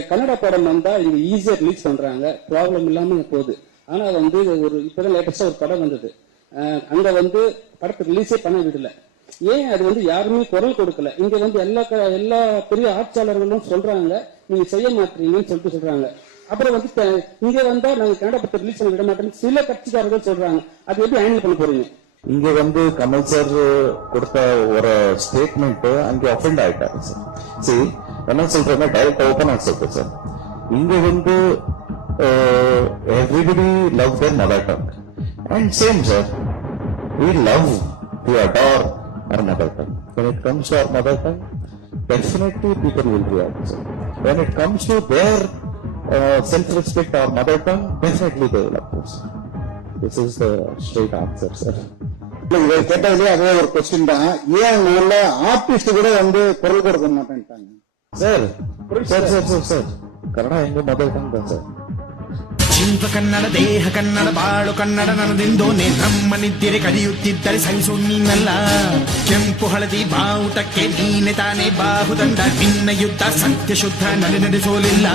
கன்னடா கன்னட படம் வந்தா இங்க ஈஸியா ரிலீஸ் பண்றாங்க. ப்ராப்ளம் இல்லாம போகுது. ஆனா வந்து ஒரு இப்பதான் லேட்டஸ்டா ஒரு படம் வந்தது. அங்க வந்து படத்தை ரிலீஸே பண்ண விடல. ஏன் அது வந்து யாருமே குரல் கொடுக்கல? இங்க வந்து எல்லா க- எல்லா பெரிய ஆட்சியாளர்களும் சொல்றாங்க. நீங்க செய்ய மாட்டீங்கன்னு சொல்லிட்டு சொல்றாங்க. அப்புறம் வந்து இங்க வந்தா நாங்க கன்னட படத்தை ரிலீஸ் பண்ண விட மாட்டோம்னு சில கட்சிக்காரர்கள் சொல்றாங்க. அது எப்படி ஹேண்டில் பண்ண போறீங்க? இங்க வந்து கமல் சார் கொடுத்த ஒரு ஸ்டேட்மெண்ட் அங்கே அஃபெண்ட் ஆயிட்டாரு சரி என்ன சொல்றேன்னா டைரக்ட் ஓப்பனா சொல்றேன் சார் இங்க வந்து everybody love their mother tongue and same sir we love we adore our mother tongue when it comes to our mother tongue definitely people will react sir. when it comes to their uh, self-respect our mother tongue definitely they will oppose this is the straight answer sir இல்ல, இதை கேட்டதுலயே அதே ஒரு question தான் ஏன் உள்ள artist கூட வந்து குரல் கொடுக்க மாட்டேன்ட்டாங்க sir. Sir sir sir sir. Kannada ಹೆಂಗೆ ಮಾತಾಡ್ಕೊಂಡ ಸರ್. ಜೀವ ಕನ್ನಡ ದೇಹ ಕನ್ನಡ ಬಾಳು ಕನ್ನಡ ನನದೆಂದೋ ನೇತ್ರಮ್ಮ ನಿದ್ದಿರೆ ಕರೆಯುತ್ತಿದ್ದರೆ ಸಹಿಸು ನೀನಲ್ಲ ಕೆಂಪು ಹಳದಿ ಬಾವುಟಕ್ಕೆ ನೀನೆ ತಾನೇ ಬಾಹುದಂಡ. ನಿನ್ನ ಯುದ್ಧ ಸತ್ಯ ಶುದ್ಧ ನಡೆ ನಡೆಸೋಲಿಲ್ಲ.